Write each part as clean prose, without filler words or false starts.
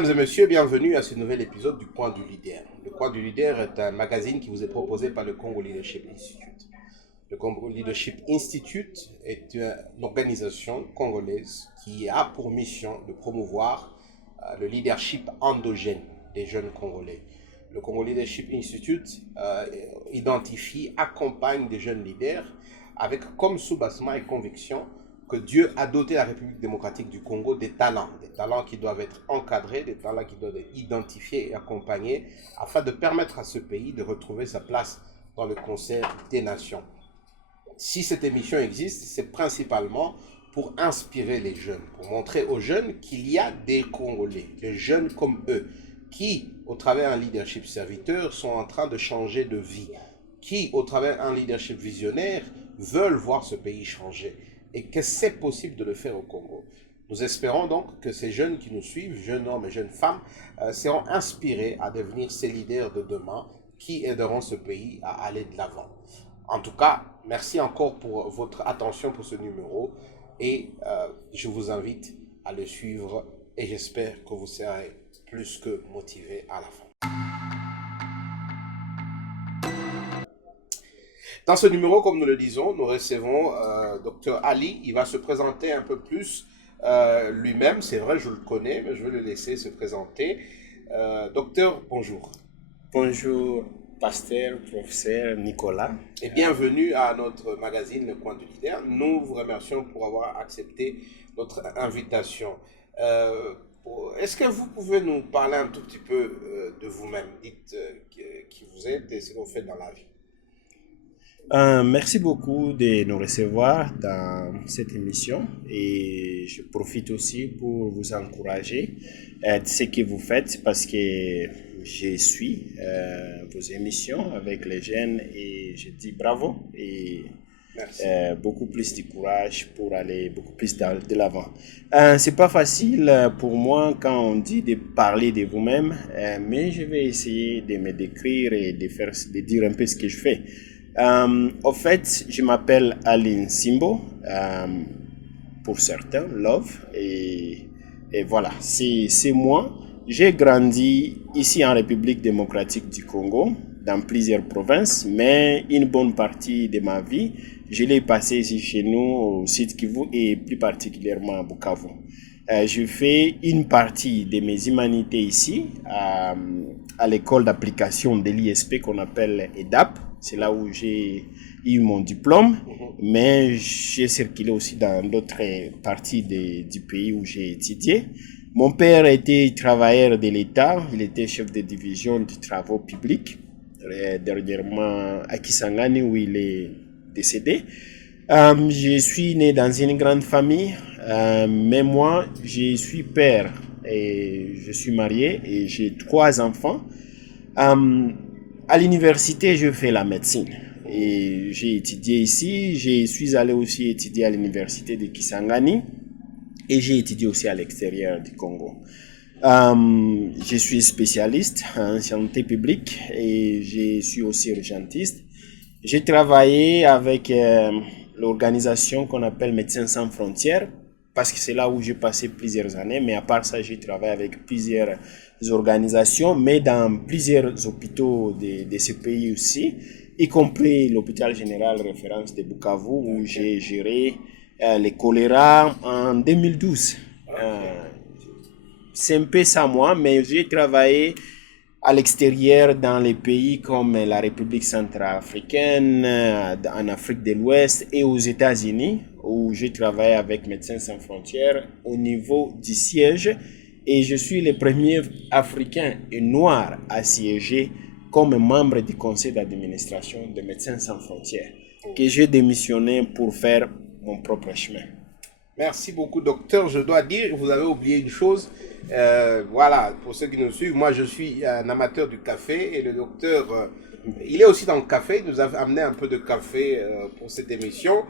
Mesdames et messieurs, bienvenue à ce nouvel épisode du Coin du Leader. Le Coin du Leader est un magazine qui vous est proposé par le Congo Leadership Institute. Le Congo Leadership Institute est une organisation congolaise qui a pour mission de promouvoir le leadership endogène des jeunes Congolais. Le Congo Leadership Institute identifie, accompagne des jeunes leaders avec comme soubassement et conviction que Dieu a doté la République démocratique du Congo des talents qui doivent être encadrés, des talents qui doivent être identifiés et accompagnés afin de permettre à ce pays de retrouver sa place dans le concert des nations. Si cette émission existe, c'est principalement pour inspirer les jeunes, pour montrer aux jeunes qu'il y a des Congolais, des jeunes comme eux, qui, au travers d'un leadership serviteur, sont en train de changer de vie, qui, au travers d'un leadership visionnaire, veulent voir ce pays changer, et que c'est possible de le faire au Congo. Nous espérons donc que ces jeunes qui nous suivent, jeunes hommes et jeunes femmes, seront inspirés à devenir ces leaders de demain qui aideront ce pays à aller de l'avant. En tout cas, merci encore pour votre attention pour ce numéro et je vous invite à le suivre et j'espère que vous serez plus que motivés à la fin. Dans ce numéro, comme nous le disons, nous recevons Dr Ali. Il va se présenter un peu plus lui-même. C'est vrai, je le connais, mais je vais le laisser se présenter. Docteur, bonjour. Bonjour, pasteur, professeur Nicolas. Et bienvenue à notre magazine Le Coin du Leader. Nous vous remercions pour avoir accepté notre invitation. Est-ce que vous pouvez nous parler un tout petit peu de vous-même? Dites qui vous êtes et ce que vous faites dans la vie. Merci beaucoup de nous recevoir dans cette émission et je profite aussi pour vous encourager de ce que vous faites parce que je suis vos émissions avec les jeunes et je dis bravo et beaucoup plus de courage pour aller beaucoup plus de l'avant. C'est pas facile pour moi quand on dit de parler de vous-même, mais je vais essayer de me décrire et de dire un peu ce que je fais. En fait, je m'appelle Aline Simbo, pour certains, Love, et voilà, c'est moi. J'ai grandi ici en République démocratique du Congo, dans plusieurs provinces, mais une bonne partie de ma vie, je l'ai passée ici chez nous, au Sud Kivu, et plus particulièrement à Bukavu. Je fais une partie de mes humanités ici, à l'école d'application de l'ISP qu'on appelle EDAP. C'est là où j'ai eu mon diplôme, mais j'ai circulé aussi dans d'autres parties du pays où j'ai étudié. Mon père était travailleur de l'État, il était chef de division de travaux publics, dernièrement à Kisangani où il est décédé. Je suis né dans une grande famille, mais moi, je suis père et je suis marié et j'ai 3 enfants. À l'université, je fais la médecine et j'ai étudié ici. Je suis allé aussi étudier à l'université de Kisangani et j'ai étudié aussi à l'extérieur du Congo. Je suis spécialiste en santé publique et je suis aussi urgentiste. J'ai travaillé avec l'organisation qu'on appelle Médecins sans frontières parce que c'est là où j'ai passé plusieurs années, mais à part ça, j'ai travaillé avec plusieurs organisations, mais dans plusieurs hôpitaux de ce pays aussi, y compris l'hôpital général référence de Bukavu, où j'ai géré le choléra en 2012. C'est un peu ça moi, mais j'ai travaillé à l'extérieur dans les pays comme la République centrafricaine, en Afrique de l'Ouest et aux États-Unis, où j'ai travaillé avec Médecins sans frontières au niveau du siège. Et je suis le premier Africain et noir à siéger comme membre du conseil d'administration de Médecins sans frontières, que j'ai démissionné pour faire mon propre chemin. Merci beaucoup, docteur. Je dois dire, vous avez oublié une chose. Voilà, pour ceux qui nous suivent, moi je suis un amateur du café et le docteur, il est aussi dans le café. Il nous a amené un peu de café pour cette émission.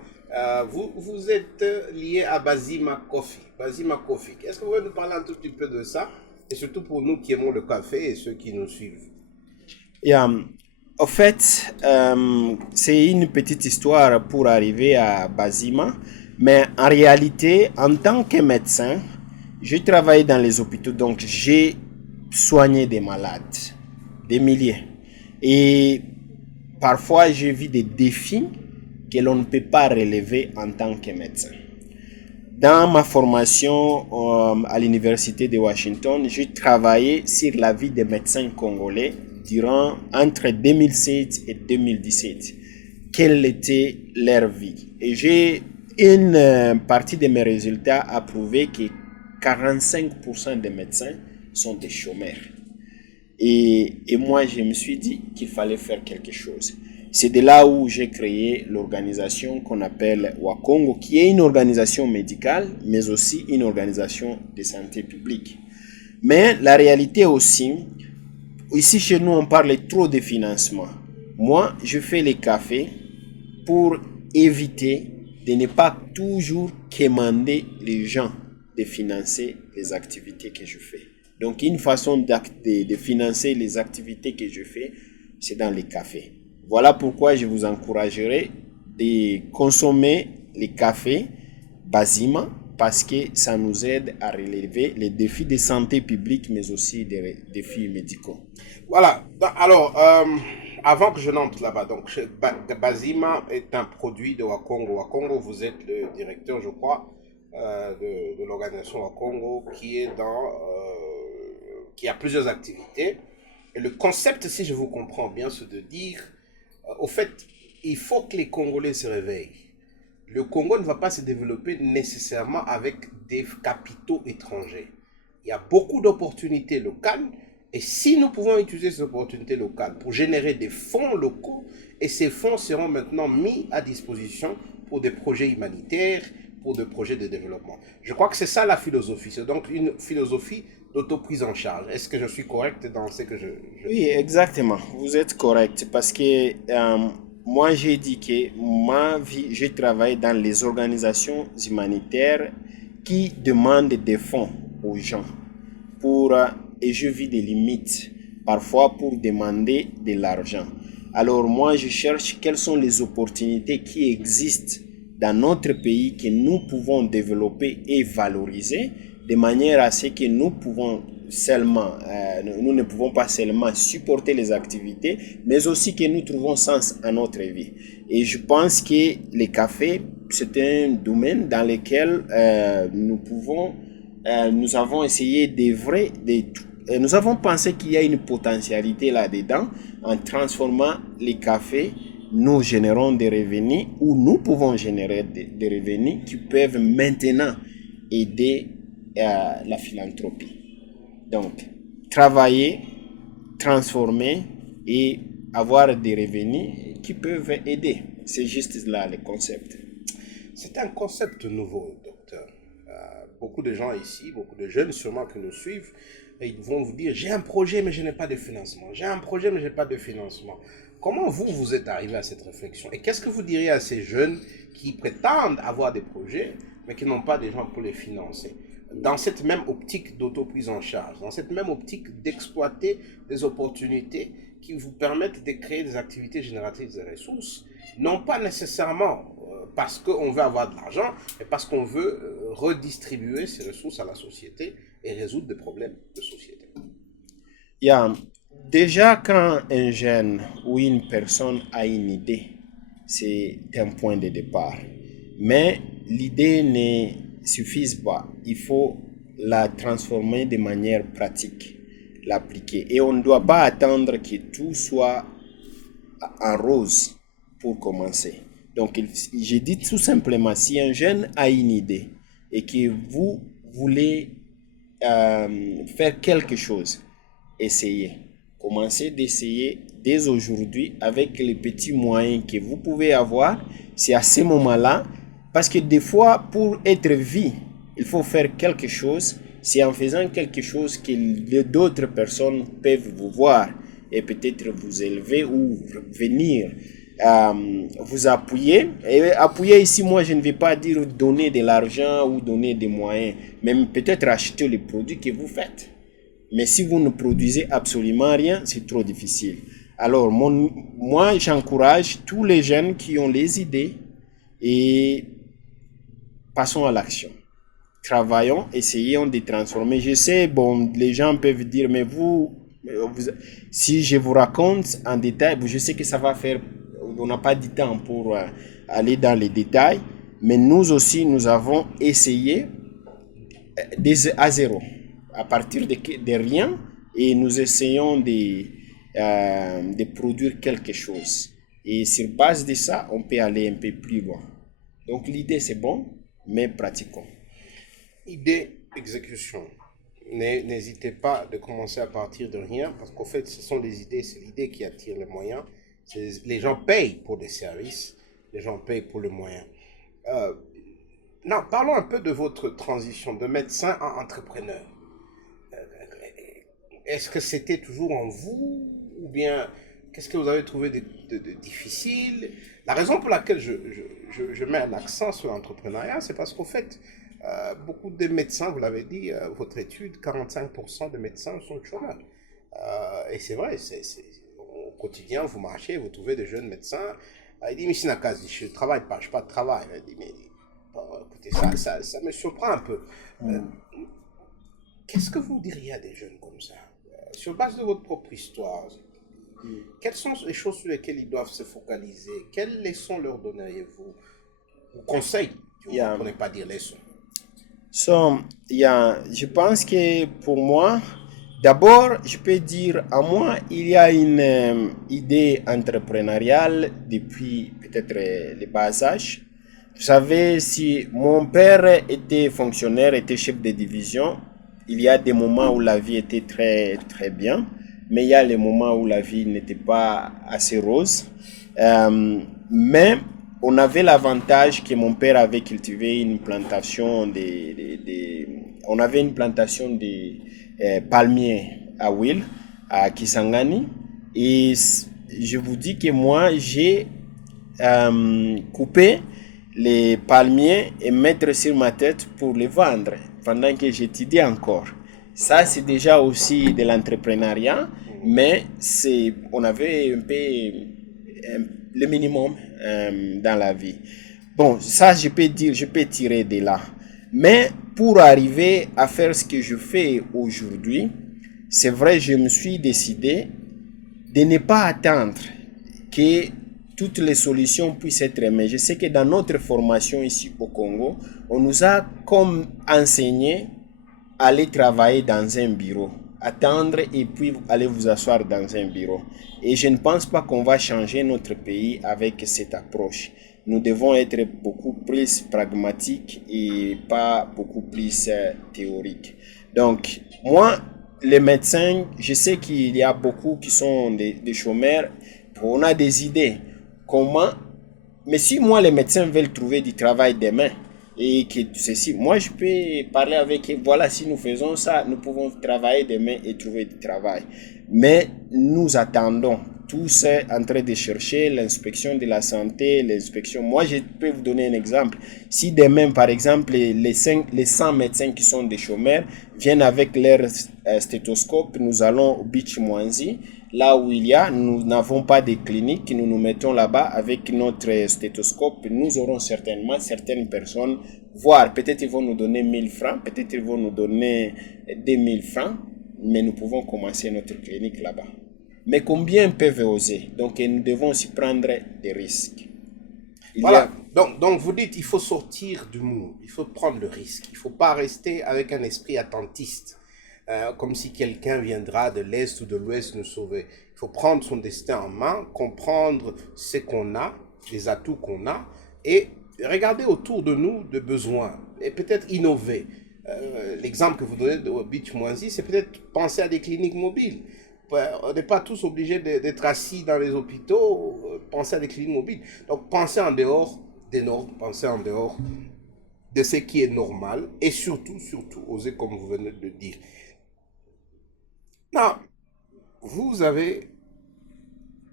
Vous êtes lié à Bazima Coffee. Bazima Coffee. Est-ce que vous pouvez nous parler un tout petit peu de ça? Et surtout pour nous qui aimons le café et ceux qui nous suivent. En fait, c'est une petite histoire pour arriver à Bazima. Mais en réalité, en tant que médecin, J'ai travaillé dans les hôpitaux, donc j'ai soigné des malades, des milliers. Et parfois, j'ai vu des défis que l'on ne peut pas relever en tant que médecin. Dans ma formation à l'université de Washington, j'ai travaillé sur la vie des médecins congolais durant entre 2007 et 2017. Quelle était leur vie? Et j'ai une partie de mes résultats a prouvé que 45% des médecins sont des chômeurs. Et moi, je me suis dit qu'il fallait faire quelque chose. C'est de là où j'ai créé l'organisation qu'on appelle Wakongo, qui est une organisation médicale, mais aussi une organisation de santé publique. Mais la réalité aussi, ici chez nous, on parle trop de financement. Moi, je fais les cafés pour éviter de ne pas toujours commander les gens de financer les activités que je fais. Donc, une façon de financer les activités que je fais, c'est dans les cafés. Voilà pourquoi je vous encouragerai de consommer les cafés Basima parce que ça nous aide à relever les défis de santé publique, mais aussi des défis médicaux. Voilà. Alors, avant que je n'entre là-bas, donc Basima est un produit de Wakongo. Wakongo, vous êtes le directeur, je crois, de l'organisation Wakongo qui a plusieurs activités. Et le concept, si je vous comprends bien, c'est de dire, au fait, il faut que les Congolais se réveillent. Le Congo ne va pas se développer nécessairement avec des capitaux étrangers. Il y a beaucoup d'opportunités locales. Et si nous pouvons utiliser ces opportunités locales pour générer des fonds locaux, et ces fonds seront maintenant mis à disposition pour des projets humanitaires, pour des projets de développement. Je crois que c'est ça la philosophie. C'est donc une philosophie d'autoprise en charge. Est-ce que je suis correct dans ce que je... Oui, exactement. Vous êtes correct parce que moi, j'ai dit que ma vie, je travaille dans les organisations humanitaires qui demandent des fonds aux gens et je vis des limites, parfois pour demander de l'argent. Alors moi, je cherche quelles sont les opportunités qui existent dans notre pays que nous pouvons développer et valoriser de manière à ce que nous ne pouvons pas seulement supporter les activités, mais aussi que nous trouvons sens à notre vie. Et je pense que les cafés, c'est un domaine dans lequel nous avons essayé d'œuvrer, nous avons pensé qu'il y a une potentialité là-dedans en transformant les cafés. Nous générons des revenus ou nous pouvons générer des revenus qui peuvent maintenant aider la philanthropie. Donc, travailler, transformer et avoir des revenus qui peuvent aider. C'est juste là le concept. C'est un concept nouveau, docteur. Beaucoup de gens ici, beaucoup de jeunes sûrement qui nous suivent, ils vont vous dire, j'ai un projet mais je n'ai pas de financement. J'ai un projet mais je n'ai pas de financement. Comment vous êtes arrivé à cette réflexion? Et qu'est-ce que vous diriez à ces jeunes qui prétendent avoir des projets mais qui n'ont pas de gens pour les financer? Dans cette même optique d'autoprise en charge, dans cette même optique d'exploiter des opportunités qui vous permettent de créer des activités génératrices de ressources, non pas nécessairement parce qu'on veut avoir de l'argent, mais parce qu'on veut redistribuer ces ressources à la société et résoudre des problèmes de société. Déjà, quand un jeune ou une personne a une idée, c'est un point de départ. Mais l'idée ne suffit pas. Il faut la transformer de manière pratique, l'appliquer. Et on ne doit pas attendre que tout soit en rose pour commencer. Donc, je dis tout simplement, si un jeune a une idée et que vous voulez faire quelque chose, essayez. Commencez d'essayer dès aujourd'hui avec les petits moyens que vous pouvez avoir. C'est à ce moment-là, parce que des fois, pour être vu, il faut faire quelque chose. C'est en faisant quelque chose que d'autres personnes peuvent vous voir et peut-être vous élever ou venir vous appuyer. Et appuyer ici, moi, je ne vais pas dire donner de l'argent ou donner des moyens, mais peut-être acheter les produits que vous faites. Mais si vous ne produisez absolument rien, c'est trop difficile. Alors, moi, j'encourage tous les jeunes qui ont les idées et passons à l'action. travaillons, essayons de transformer. Je sais, bon, les gens peuvent dire, mais si je vous raconte en détail, je sais que ça va faire, on n'a pas du temps pour aller dans les détails, mais nous aussi, nous avons essayé à zéro, à partir de rien, et nous essayons de produire quelque chose. Et sur base de ça, on peut aller un peu plus loin. Donc l'idée, c'est bon, mais pratiquons. Idée, exécution. N'hésitez pas de commencer à partir de rien, parce qu'en fait, ce sont les idées, c'est l'idée qui attire les moyens. Les gens payent pour des services, les gens payent pour le moyen. Non, parlons un peu de votre transition de médecin à entrepreneur. Est-ce que c'était toujours en vous, ou bien qu'est-ce que vous avez trouvé de difficile? La raison pour laquelle je mets un accent sur l'entrepreneuriat, c'est parce qu'au fait, beaucoup de médecins, vous l'avez dit, votre étude, 45% de médecins sont chômeurs. Et c'est vrai, au quotidien, vous marchez, vous trouvez des jeunes médecins. Il dit, mais je ne travaille pas, je n'ai pas de travail. Il dit, mais bon, écoutez, ça me surprend un peu. Qu'est-ce que vous diriez à des jeunes comme ça? Sur base de votre propre histoire, quelles sont les choses sur lesquelles ils doivent se focaliser? Quelles leçons leur donneriez-vous? Ou conseils? Vous ne prenez pas dire leçons. Je pense que pour moi, d'abord, je peux dire à moi, il y a une idée entrepreneuriale depuis peut-être le bas âge. Vous savez, si mon père était fonctionnaire, était chef de division, il y a des moments où la vie était très, très bien, mais il y a les moments où la vie n'était pas assez rose. Mais on avait l'avantage que mon père avait cultivé une plantation on avait une plantation de palmiers à Will, à Kisangani. Et je vous dis que moi, j'ai coupé les palmiers et mettre sur ma tête pour les vendre pendant que j'étudiais encore. Ça, c'est déjà aussi de l'entrepreneuriat, mais on avait un peu le minimum dans la vie. Bon, ça, je peux tirer de là. Mais pour arriver à faire ce que je fais aujourd'hui, c'est vrai, je me suis décidé de ne pas attendre que toutes les solutions puissent être aimées. Je sais que dans notre formation ici au Congo, on nous a comme enseigné à aller travailler dans un bureau, attendre et puis aller vous asseoir dans un bureau. Et je ne pense pas qu'on va changer notre pays avec cette approche. Nous devons être beaucoup plus pragmatiques et pas beaucoup plus théoriques. Donc, moi, les médecins, je sais qu'il y a beaucoup qui sont des chômeurs. On a des idées. Comment? Mais si moi, les médecins veulent trouver du travail demain, et que ceci, moi, je peux parler avec eux. Voilà, si nous faisons ça, nous pouvons travailler demain et trouver du travail. Mais nous attendons tous en train de chercher l'inspection de la santé, l'inspection. Moi, je peux vous donner un exemple. Si demain, par exemple, les 100 médecins qui sont des chômeurs viennent avec leur stéthoscope, nous allons au Beach Mwanzi, là où nous n'avons pas de clinique, nous nous mettons là-bas avec notre stéthoscope, nous aurons certainement certaines personnes, voire peut-être ils vont nous donner 1000 francs, peut-être ils vont nous donner 2000 francs, mais nous pouvons commencer notre clinique là-bas. Mais combien peuvent oser? Donc nous devons aussi prendre des risques. Voilà, donc vous dites il faut sortir du mou, il faut prendre le risque, il ne faut pas rester avec un esprit attentiste. Comme si quelqu'un viendra de l'Est ou de l'Ouest nous sauver. Il faut prendre son destin en main, comprendre ce qu'on a, les atouts qu'on a, et regarder autour de nous de besoins, et peut-être innover. L'exemple que vous donnez de Beach Mwanzi, c'est peut-être penser à des cliniques mobiles. On n'est pas tous obligés d'être assis dans les hôpitaux, penser à des cliniques mobiles. Donc penser en dehors des normes, penser en dehors de ce qui est normal, et surtout, oser comme vous venez de le dire. Non, vous avez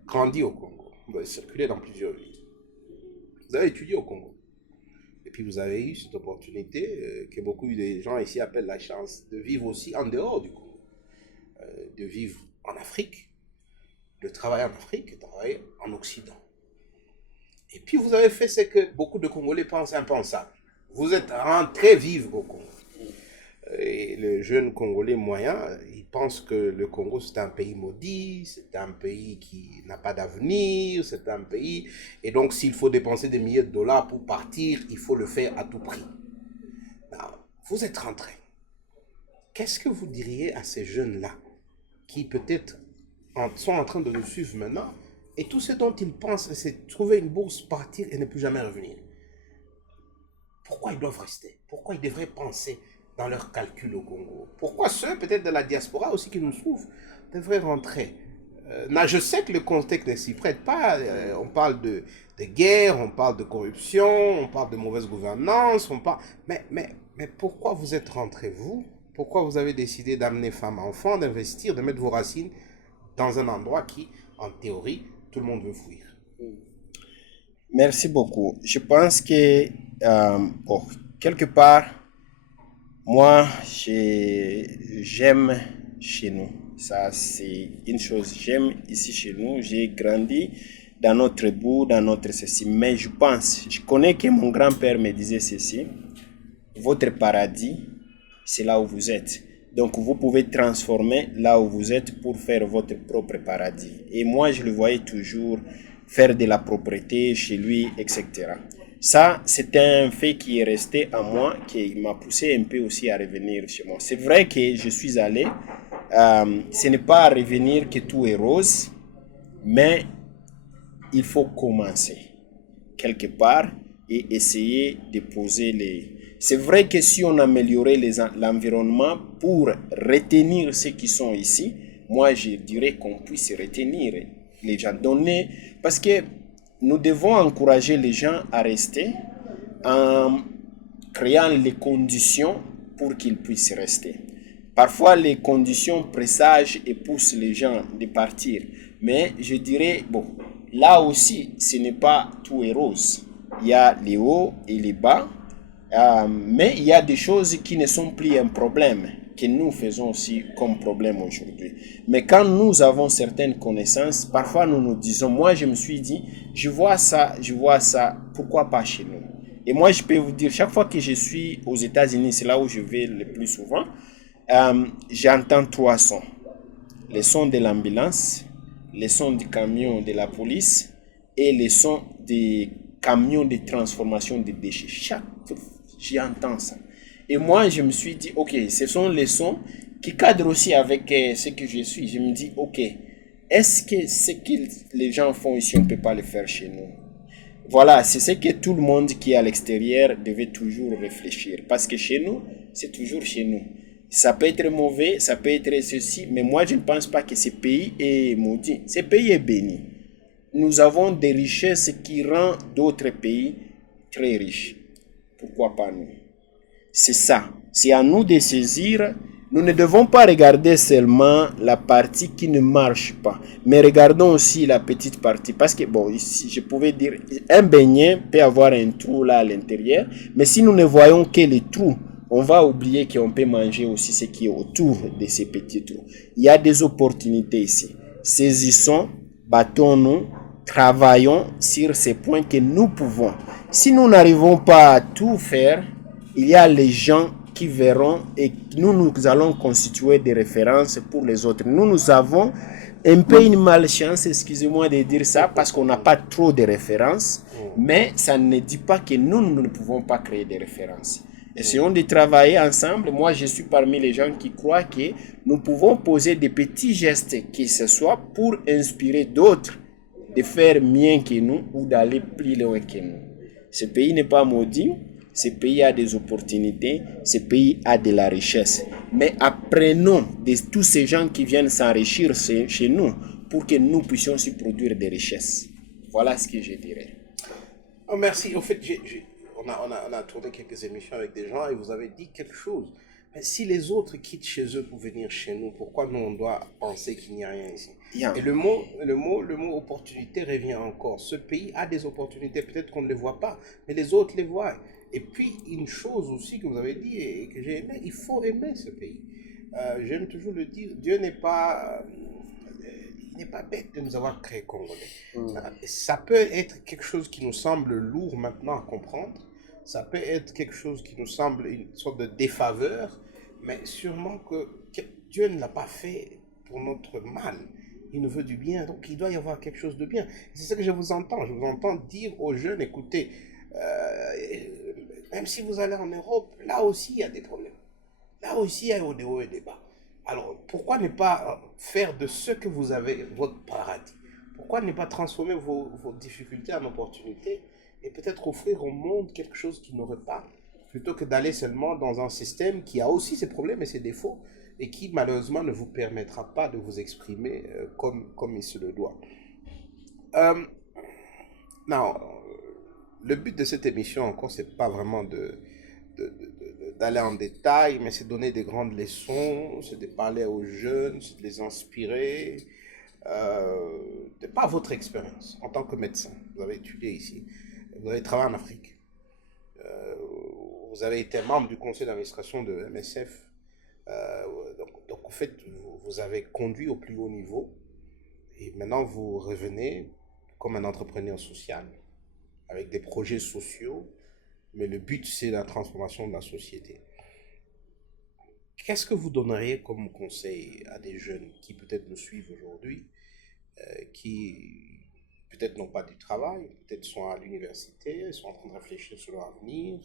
grandi au Congo, vous avez circulé dans plusieurs villes, vous avez étudié au Congo, et puis vous avez eu cette opportunité que beaucoup de gens ici appellent la chance de vivre aussi en dehors du Congo, de vivre en Afrique, de travailler en Afrique et de travailler en Occident. Et puis vous avez fait ce que beaucoup de Congolais pensent impensable. Vous êtes rentré vivre au Congo. et le jeune Congolais moyen, il pense que le Congo c'est un pays maudit, c'est un pays qui n'a pas d'avenir, c'est un pays... Et donc s'il faut dépenser des milliers de dollars pour partir, il faut le faire à tout prix. Alors, vous êtes rentré. Qu'est-ce que vous diriez à ces jeunes-là qui peut-être sont en train de nous suivre maintenant et tout ce dont ils pensent, c'est trouver une bourse, partir et ne plus jamais revenir? Pourquoi ils doivent rester? Pourquoi ils devraient penser dans leurs calculs au Congo? Pourquoi ceux peut-être de la diaspora aussi qui nous suivent devraient rentrer? Je sais que le contexte ne s'y prête pas. On parle de guerre, on parle de corruption, on parle de mauvaise gouvernance, mais pourquoi vous êtes rentrés, vous? Pourquoi vous avez décidé d'amener femmes, enfants, d'investir, de mettre vos racines dans un endroit qui, en théorie, tout le monde veut fuir? Merci beaucoup. Je pense que, quelque part, moi, j'aime chez nous. Ça, c'est une chose. J'aime ici chez nous. J'ai grandi dans notre bout, dans notre ceci. Mais je connais que mon grand-père me disait ceci. Votre paradis, c'est là où vous êtes. Donc, vous pouvez transformer là où vous êtes pour faire votre propre paradis. Et moi, je le voyais toujours faire de la propreté chez lui, etc. Ça, c'est un fait qui est resté à moi, qui m'a poussé un peu aussi à revenir chez moi. C'est vrai que je suis allé, ce n'est pas à revenir que tout est rose, mais il faut commencer quelque part et essayer de poser les... C'est vrai que si on améliorait l'environnement pour retenir ceux qui sont ici, moi je dirais qu'on puisse retenir les gens, donner, parce que nous devons encourager les gens à rester en créant les conditions pour qu'ils puissent rester. Parfois, les conditions présagent et poussent les gens de partir. Mais je dirais, bon, là aussi, ce n'est pas tout est rose. Il y a les hauts et les bas, mais il y a des choses qui ne sont plus un problème, que nous faisons aussi comme problème aujourd'hui. Mais quand nous avons certaines connaissances, parfois nous nous disons, moi je me suis dit, je vois ça, pourquoi pas chez nous? Et moi je peux vous dire, chaque fois que je suis aux États-Unis, c'est là où je vais le plus souvent, j'entends trois sons. Les sons de l'ambulance, les sons du camion de la police et les sons des camions de transformation de déchets. Chaque fois, j'entends ça. Et moi, je me suis dit, ok, ce sont les sons qui cadrent aussi avec ce que je suis. Je me dis, ok, est-ce que ce que les gens font ici, on ne peut pas le faire chez nous? Voilà, c'est ce que tout le monde qui est à l'extérieur devait toujours réfléchir. Parce que chez nous, c'est toujours chez nous. Ça peut être mauvais, ça peut être ceci, mais moi, je ne pense pas que ce pays est maudit. Ce pays est béni. Nous avons des richesses qui rendent d'autres pays très riches. Pourquoi pas nous? C'est ça. C'est à nous de saisir. Nous ne devons pas regarder seulement la partie qui ne marche pas, mais regardons aussi la petite partie. Parce que, bon, ici, je pouvais dire, un beignet peut avoir un trou là à l'intérieur, mais si nous ne voyons que les trous, on va oublier qu'on peut manger aussi ce qui est autour de ces petits trous. Il y a des opportunités ici. Saisissons, battons-nous, travaillons sur ces points que nous pouvons. Si nous n'arrivons pas à tout faire, il y a les gens qui verront et nous allons constituer des références pour les autres. Nous avons un peu une malchance, excusez-moi de dire ça, parce qu'on n'a pas trop de références, mais ça ne dit pas que nous ne pouvons pas créer des références. Essayons de travailler ensemble. Moi, je suis parmi les gens qui croient que nous pouvons poser des petits gestes, que ce soit pour inspirer d'autres de faire mieux que nous ou d'aller plus loin que nous. Ce pays n'est pas maudit. Ce pays a des opportunités, ce pays a de la richesse. Mais apprenons de tous ces gens qui viennent s'enrichir chez nous pour que nous puissions aussi produire des richesses. Voilà ce que je dirais. Oh, merci. En fait, on a tourné quelques émissions avec des gens et vous avez dit quelque chose. Mais si les autres quittent chez eux pour venir chez nous, pourquoi nous on doit penser qu'il n'y a rien ici? Et le mot opportunité revient encore. Ce pays a des opportunités, peut-être qu'on ne les voit pas, mais les autres les voient. Et puis, une chose aussi que vous avez dit et que j'ai aimé, il faut aimer ce pays. J'aime toujours le dire, Dieu n'est pas bête de nous avoir créés Congolais. Ça peut être quelque chose qui nous semble lourd maintenant à comprendre. Ça peut être quelque chose qui nous semble une sorte de défaveur. mais sûrement que Dieu ne l'a pas fait pour notre mal. Il nous veut du bien, donc il doit y avoir quelque chose de bien. C'est ce que je vous entends. Je vous entends dire aux jeunes, écoutez, même si vous allez en Europe, là aussi il y a des problèmes. Là aussi il y a des hauts et des bas. Alors pourquoi ne pas faire de ce que vous avez votre paradis? Pourquoi ne pas transformer vos difficultés en opportunités et peut-être offrir au monde quelque chose qu'il n'aurait pas, plutôt que d'aller seulement dans un système qui a aussi ses problèmes et ses défauts et qui malheureusement ne vous permettra pas de vous exprimer comme il se le doit. Euh, non, le but de cette émission encore, c'est pas vraiment d'aller en détail, mais c'est donner des grandes leçons, c'est de parler aux jeunes, c'est de les inspirer, de par votre expérience en tant que médecin. Vous avez étudié ici, vous avez travaillé en Afrique, euh, vous avez été membre du conseil d'administration de MSF, donc en fait, vous avez conduit au plus haut niveau et maintenant vous revenez comme un entrepreneur social avec des projets sociaux, mais le but c'est la transformation de la société. Qu'est-ce que vous donneriez comme conseil à des jeunes qui peut-être nous suivent aujourd'hui, qui peut-être n'ont pas du travail, peut-être sont à l'université, sont en train de réfléchir sur leur avenir,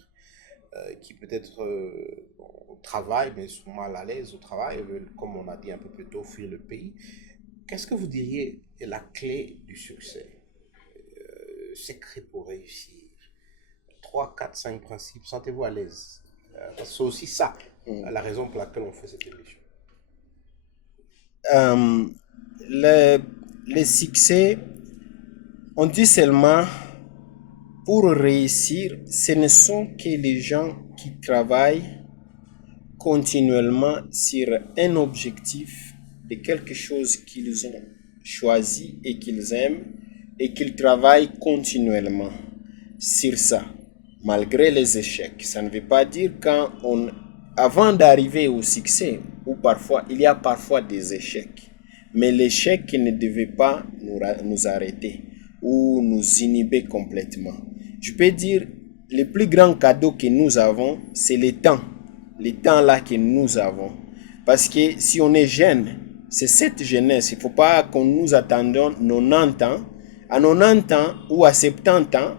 qui peut-être travaillent mais sont mal à l'aise au travail, veulent, comme on a dit un peu plus tôt, fuir le pays. Qu'est-ce que vous diriez est la clé du succès, secret pour réussir? 3, 4, 5 principes, sentez-vous à l'aise. Parce que c'est aussi ça, la raison pour laquelle on fait cette émission. Euh, le, le succès, on dit seulement, pour réussir, ce ne sont que les gens qui travaillent continuellement sur un objectif de quelque chose qu'ils ont choisi et qu'ils aiment et qu'ils travaillent continuellement sur ça, malgré les échecs. Ça ne veut pas dire avant d'arriver au succès, ou parfois, il y a parfois des échecs. Mais l'échec ne devait pas nous arrêter ou nous inhiber complètement. Je peux dire, le plus grand cadeau que nous avons, c'est le temps. Le temps là que nous avons. Parce que si on est jeune, c'est cette jeunesse. Il ne faut pas qu'on nous attendions 90 ans. À 90 ans ou à 70 ans,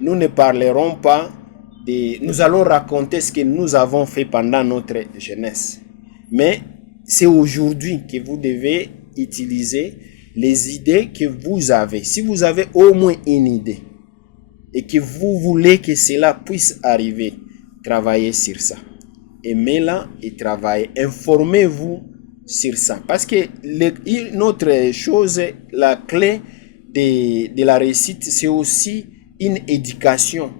nous ne parlerons pas nous allons raconter ce que nous avons fait pendant notre jeunesse. Mais c'est aujourd'hui que vous devez utiliser les idées que vous avez. Si vous avez au moins une idée et que vous voulez que cela puisse arriver, travaillez sur ça. Aimez-la et travaillez. Informez-vous sur ça. Parce que une autre chose, la clé de la réussite, c'est aussi une éducation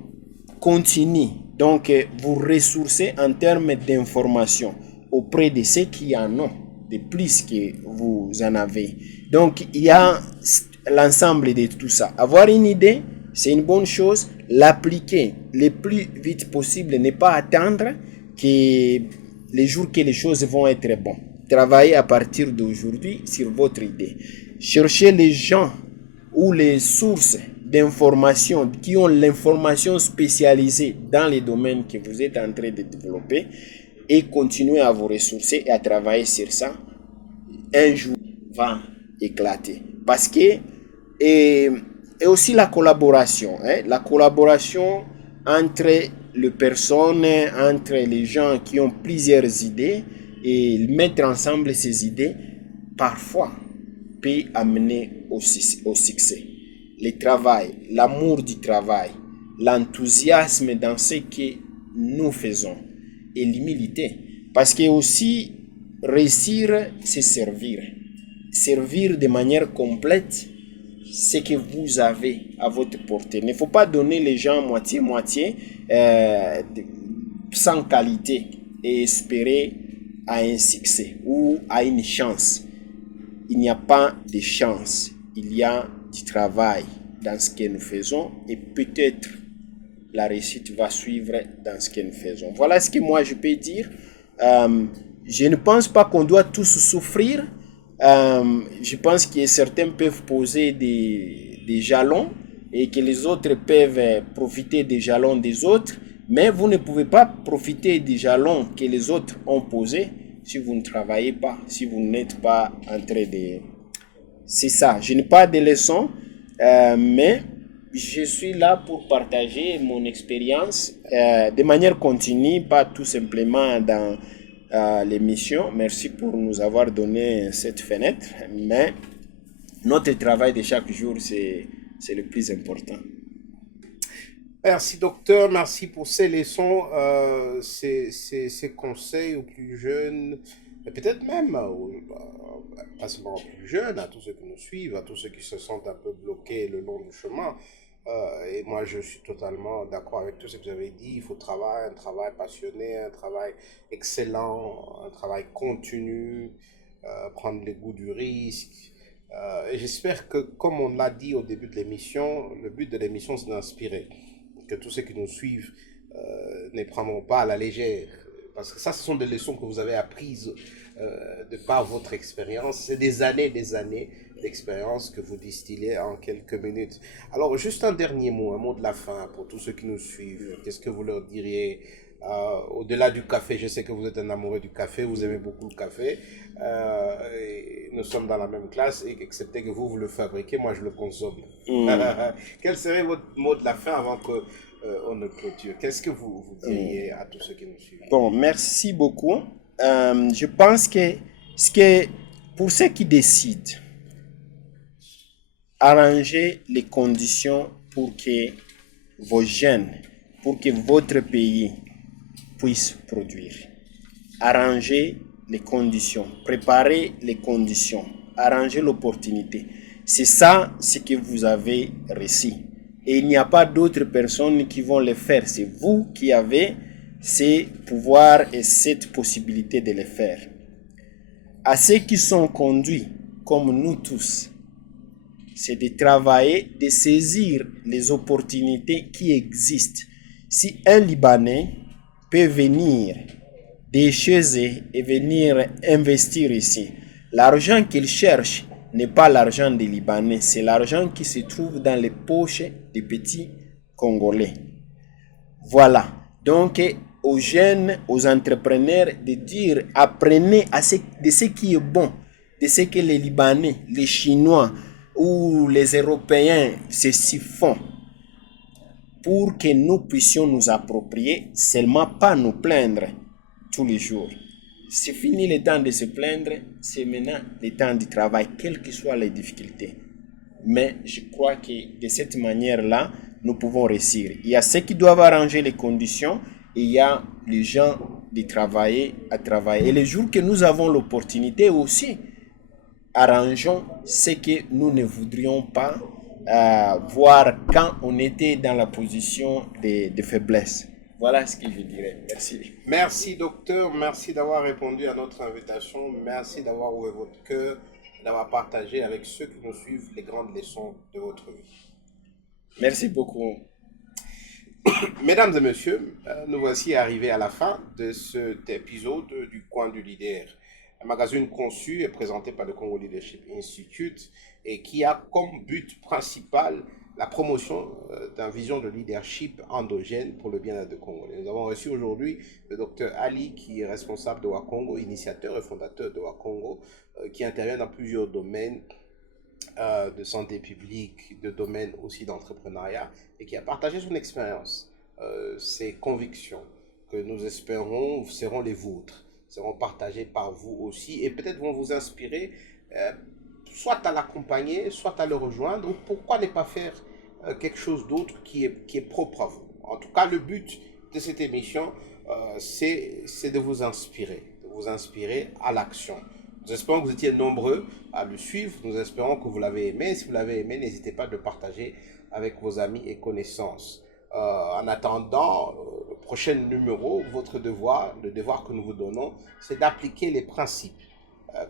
continue. Donc, vous ressourcez en termes d'information auprès de ceux qui en ont, de plus que vous en avez. Donc, il y a l'ensemble de tout ça. Avoir une idée, c'est une bonne chose. L'appliquer le plus vite possible, ne pas attendre que les jours que les choses vont être bonnes. Travaillez à partir d'aujourd'hui sur votre idée. Cherchez les gens ou les sources d'informations qui ont l'information spécialisée dans les domaines que vous êtes en train de développer et continuez à vous ressourcer et à travailler sur ça. Un jour va éclater. Parce que et aussi la collaboration, la collaboration entre les personnes, entre les gens qui ont plusieurs idées et mettre ensemble ces idées, parfois peut amener au succès. Le travail, l'amour du travail, l'enthousiasme dans ce que nous faisons et l'humilité. Parce que aussi, réussir, c'est servir. Servir de manière complète ce que vous avez à votre portée. Il ne faut pas donner les gens moitié-moitié sans qualité et espérer à un succès ou à une chance. Il n'y a pas de chance. Il y a du travail dans ce que nous faisons et peut-être la réussite va suivre dans ce que nous faisons. Voilà ce que moi je peux dire. Je ne pense pas qu'on doit tous souffrir. Je pense que certains peuvent poser des jalons et que les autres peuvent profiter des jalons des autres. Mais vous ne pouvez pas profiter des jalons que les autres ont posés si vous ne travaillez pas, si vous n'êtes pas en train de... C'est ça, je n'ai pas de leçons, mais je suis là pour partager mon expérience de manière continue, pas tout simplement dans l'émission. Merci pour nous avoir donné cette fenêtre, mais notre travail de chaque jour, c'est le plus important. Merci docteur, merci pour ces leçons, ces conseils aux plus jeunes, et peut-être même, pas seulement aux plus jeunes, à tous ceux qui nous suivent, à tous ceux qui se sentent un peu bloqués le long du chemin. Et moi, je suis totalement d'accord avec tout ce que vous avez dit. Il faut travailler, un travail passionné, un travail excellent, un travail continu, prendre le goût du risque. Et j'espère que, comme on l'a dit au début de l'émission, le but de l'émission, c'est d'inspirer. Que tous ceux qui nous suivent ne prendront pas à la légère. Parce que ça, ce sont des leçons que vous avez apprises de par votre expérience. C'est des années d'expérience que vous distillez en quelques minutes. Alors, juste un dernier mot, un mot de la fin pour tous ceux qui nous suivent. Qu'est-ce que vous leur diriez au-delà du café? Je sais que vous êtes un amoureux du café, vous aimez beaucoup le café. Et nous sommes dans la même classe, et excepté que vous le fabriquez, moi je le consomme. Quel serait votre mot de la fin avant que on ne clôture? Qu'est-ce que vous diriez à tous ceux qui nous suivent? Bon, merci beaucoup. Je pense que pour ceux qui décident, arrangez les conditions pour que vos jeunes, pour que votre pays puisse produire. Arrangez les conditions, préparez les conditions, arrangez l'opportunité. C'est ça ce que vous avez réussi. Et il n'y a pas d'autres personnes qui vont le faire. C'est vous qui avez ces pouvoirs et cette possibilité de le faire. À ceux qui sont conduits, comme nous tous, c'est de travailler, de saisir les opportunités qui existent. Si un Libanais peut venir de chez eux et venir investir ici, l'argent qu'il cherche n'est pas l'argent des Libanais, c'est l'argent qui se trouve dans les poches des petits Congolais. Voilà. Donc, aux jeunes, aux entrepreneurs, de dire, apprenez de ce qui est bon, de ce que les Libanais, les Chinois ou les Européens ceci font, pour que nous puissions nous approprier, seulement pas nous plaindre tous les jours. C'est fini le temps de se plaindre, c'est maintenant le temps du travail, quelles que soient les difficultés. Mais je crois que de cette manière-là, nous pouvons réussir. Il y a ceux qui doivent arranger les conditions et il y a les gens de travailler à travailler. Et les jours que nous avons l'opportunité aussi, arrangeons ce que nous ne voudrions pas voir quand on était dans la position de faiblesse. Voilà ce que je dirais. Merci. Merci docteur, merci d'avoir répondu à notre invitation, merci d'avoir ouvert votre cœur, d'avoir partagé avec ceux qui nous suivent les grandes leçons de votre vie. Merci beaucoup. Mesdames et messieurs, nous voici arrivés à la fin de cet épisode du Coin du Leader, un magazine conçu et présenté par le Congo Leadership Institute et qui a comme but principal la promotion d'une vision de leadership endogène pour le bien-être de Congo. Nous avons reçu aujourd'hui le docteur Ali, qui est responsable de Wakongo, initiateur et fondateur de Wakongo, qui intervient dans plusieurs domaines de santé publique, de domaines aussi d'entrepreneuriat, et qui a partagé son expérience, ses convictions, que nous espérons seront les vôtres, seront partagées par vous aussi, et peut-être vont vous inspirer soit à l'accompagner, soit à le rejoindre, ou pourquoi ne pas faire quelque chose d'autre qui est propre à vous. En tout cas, le but de cette émission, c'est de vous inspirer à l'action. Nous espérons que vous étiez nombreux à le suivre, nous espérons que vous l'avez aimé. Si vous l'avez aimé, n'hésitez pas à le partager avec vos amis et connaissances. En attendant le prochain numéro, votre devoir, le devoir que nous vous donnons, c'est d'appliquer les principes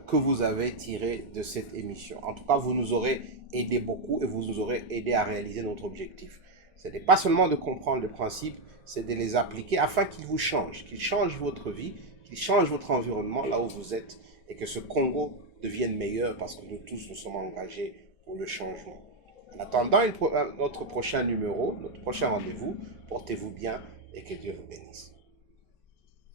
que vous avez tiré de cette émission. En tout cas, vous nous aurez aidé beaucoup et vous nous aurez aidé à réaliser notre objectif. Ce n'est pas seulement de comprendre les principes, c'est de les appliquer afin qu'ils vous changent, qu'ils changent votre vie, qu'ils changent votre environnement là où vous êtes et que ce Congo devienne meilleur parce que nous tous nous sommes engagés pour le changement. En attendant notre prochain numéro, notre prochain rendez-vous, portez-vous bien et que Dieu vous bénisse.